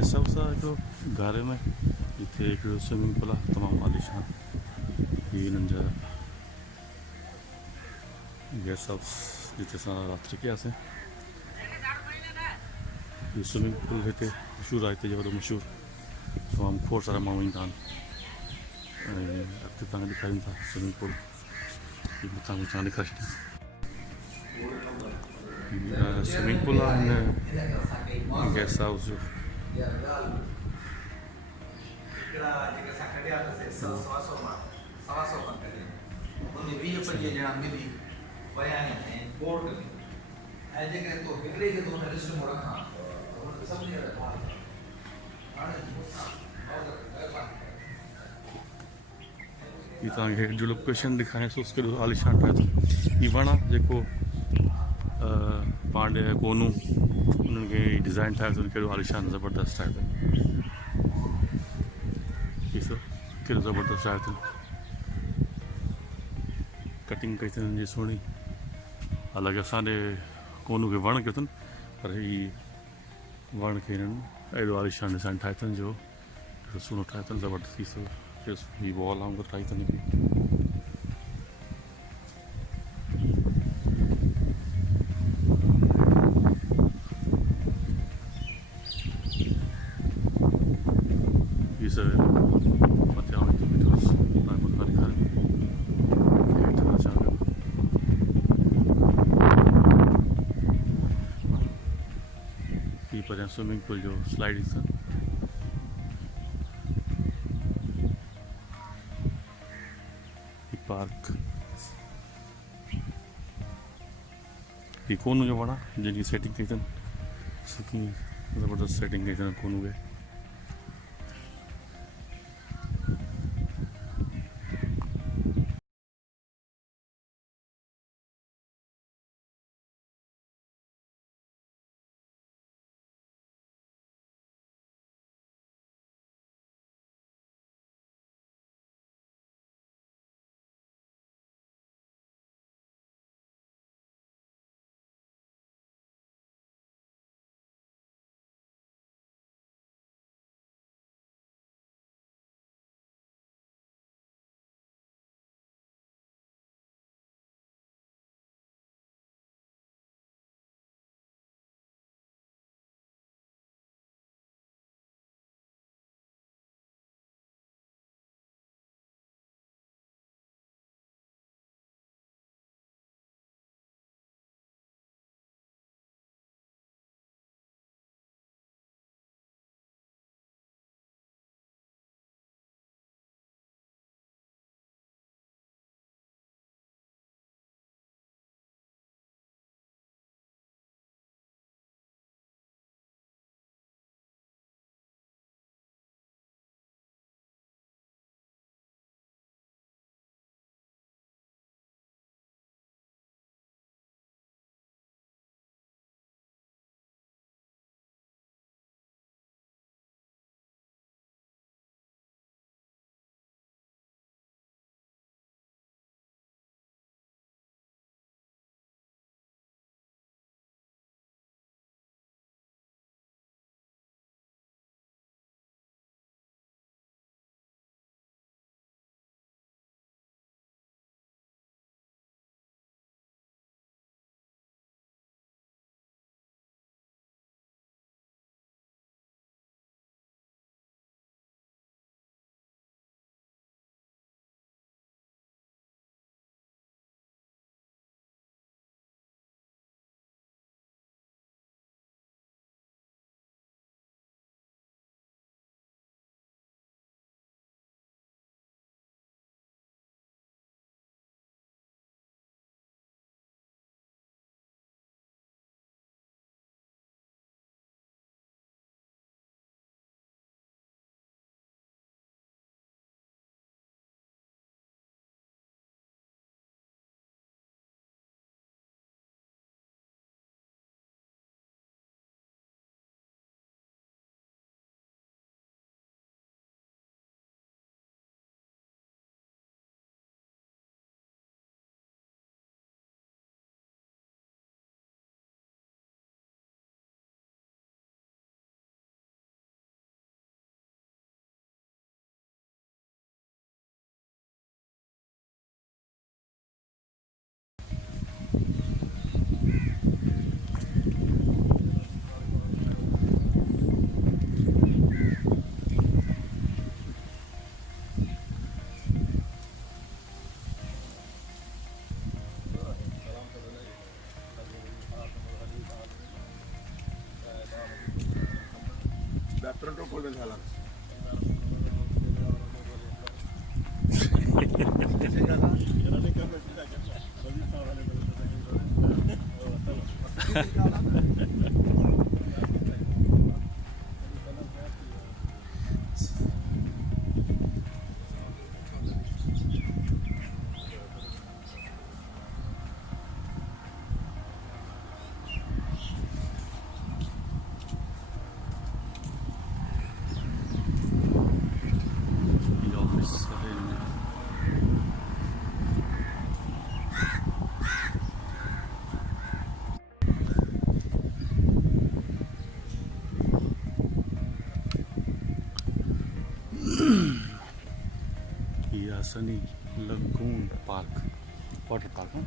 Guest house आहे हिकिड़ो गारे में, हिते हिकिड़ो स्विमिंग पूल आहे तमामु आलीशान। हीअ हिननि जा गेस्ट हाउस जिते असां राति कयासीं। हीअ स्विमिंग पूल हिते मशहूरु आहे, हिते जो वॾो मशहूरु, तमामु खोड़ सारा माण्हू ईंदा आहिनि। ऐं अॻिते तव्हांखे ॾेखारियूं था स्विमिंग पूल, हीअ मथां बि तव्हां ॾेखारे छॾियो। स्विमिंग पूल आहे हिन गेस्ट हाउस जो। ये तव्हांखे हेठि जो लोकेशन ॾेखारियांसि केॾो आलीशान ठाहे थो। हीअ वण आहे जेको पांडे कोनू उन्हनि खे डिज़ाइन ठाहे अथनि, कहिड़ो आलीशान ज़बरदस्त ठाहे अथनि। ॾिसो कहिड़ो ज़बरदस्त ठाहे अथनि, कटिंग कई अथनि हिनजी सुहिणी। हालांकि असांजे कोनू खे वण कयो अथनि, पर हीअ वण खे हिननि एॾो आलीशान डिज़ाइन ठाहे अथनि जो ॾाढो सुहिणो ठाहे अथनि, ज़बरदस्त। ॾिसो हीअ वॉल वांगुरु ठाही अथनि हिकिड़ी। हीअ सभु मथियां वञी बीठो तव्हांखे मथां ॾेखारियो, हेठि अचां पियो। हीअ परियां स्विमिंग पूल जो स्लाइड ॾिसनि। पार्क हीअ कोनू जो वण आहे जंहिंजी सेटिंग कई अथनि, सुठी ज़बरदस्त सेटिंग कई अथनि कोनू खे। Pronto vuelven a hablar. The office in Sunny Lagoon Park, water park, huh?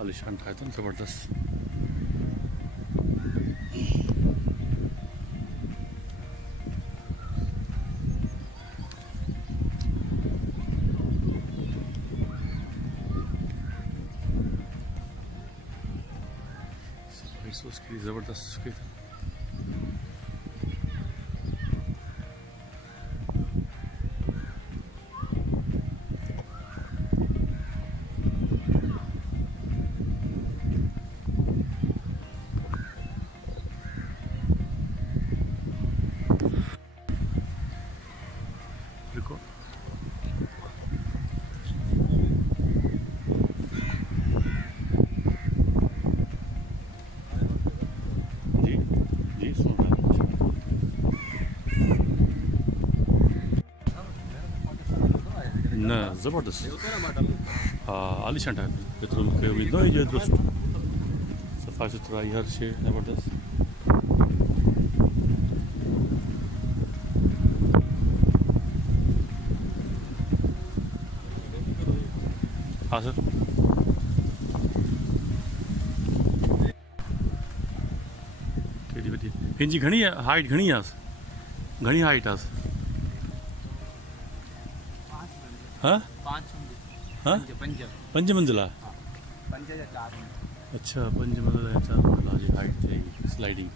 आलिशान था तो जबरदस्त. उसकी जबरदस्त उसकी देखो जी सुन रहा ना जबरदस्त आलिशान था पेट्रोल के भी दो ये दोस्त सफाई सुथराई हर शे जबरदस्त. हाँ सर केड़ी वॾी हिनजी घणी हाइट घणी आहे घणी हाइट आहे हाँ हाँ पंज मंजिला अच्छा पंज मंजिला या 4 मंजिला जी हाइट थिए स्लाइडिंग.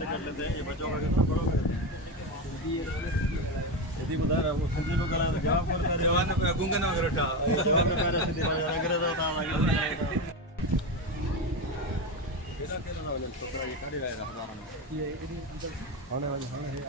टिकट लेते हैं ये बच्चों का कितना बड़ों का यदि बता रहा वो संजय को गला जवाब कर जवाब ने गुंगा ना करटा जवाब में मेरे सीधे अगर तो था लगे तेरा केला ना वाले तो ये खड़ी रहा हजारों में ये होने वाले है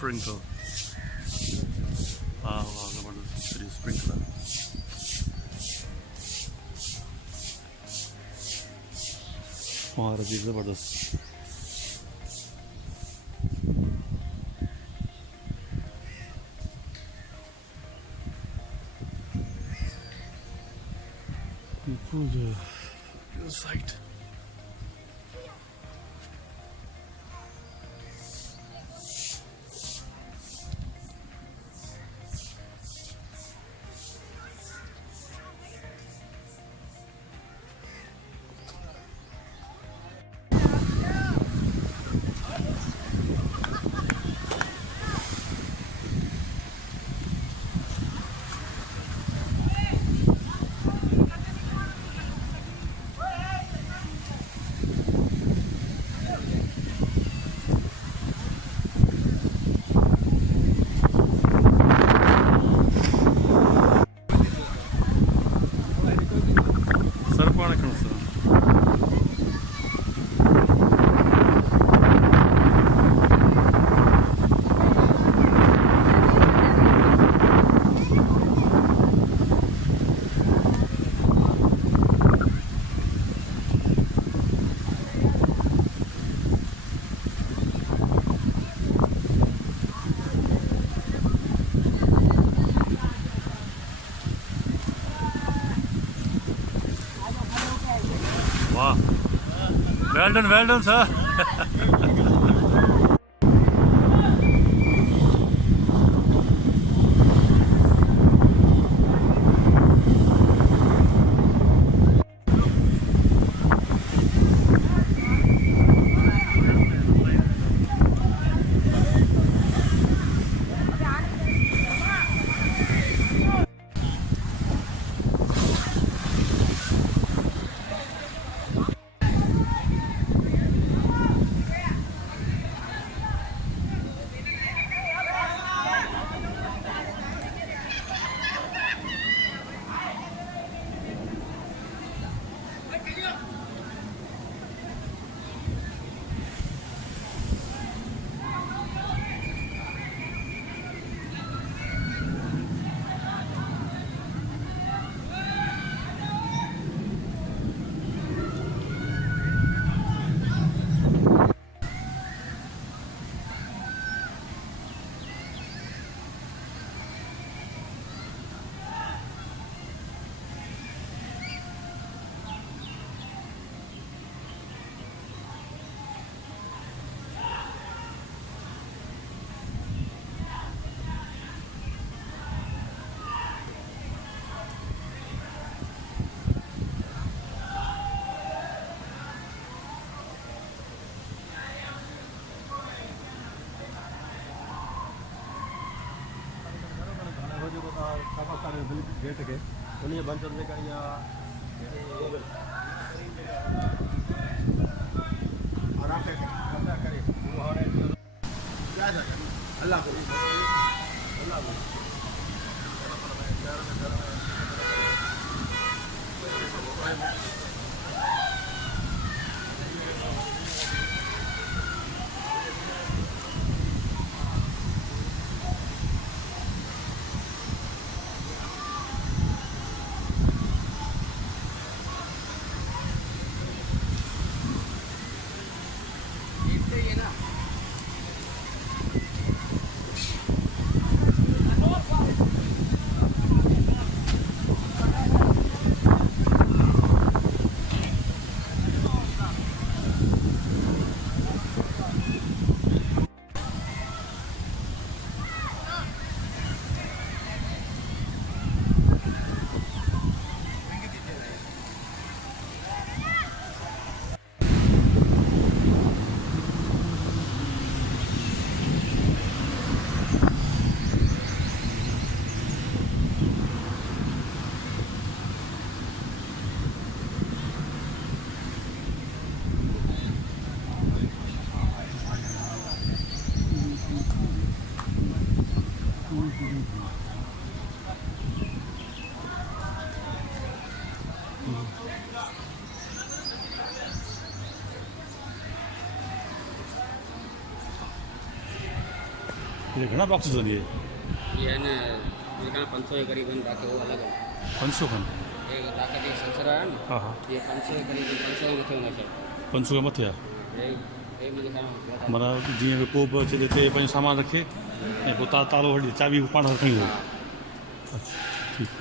sprinkle. Wow, जबरदस्त sprinkler. महाराजी जबरदस्त. People the site. Well done sir. Gate के उन्हें बंद करने का या आराम से करे अल्लाह को ये घना बॉक्सेस हो दिए ये है ना मेरे ख्याल 500 के करीबन बाकी वो अलग है 500 खन एक ताकत एक संसरा है ना हाँ हाँ ये 500 के करीबन 500 में थे होना चाहिए 500 के मथे आहे एक मेरे ख्याल में माना जीअं बि को बि अचे हिते पंहिंजो सामान रखे ऐं पोइ तालो वठी चाबी पाण खणी हो अच्छा ठीकु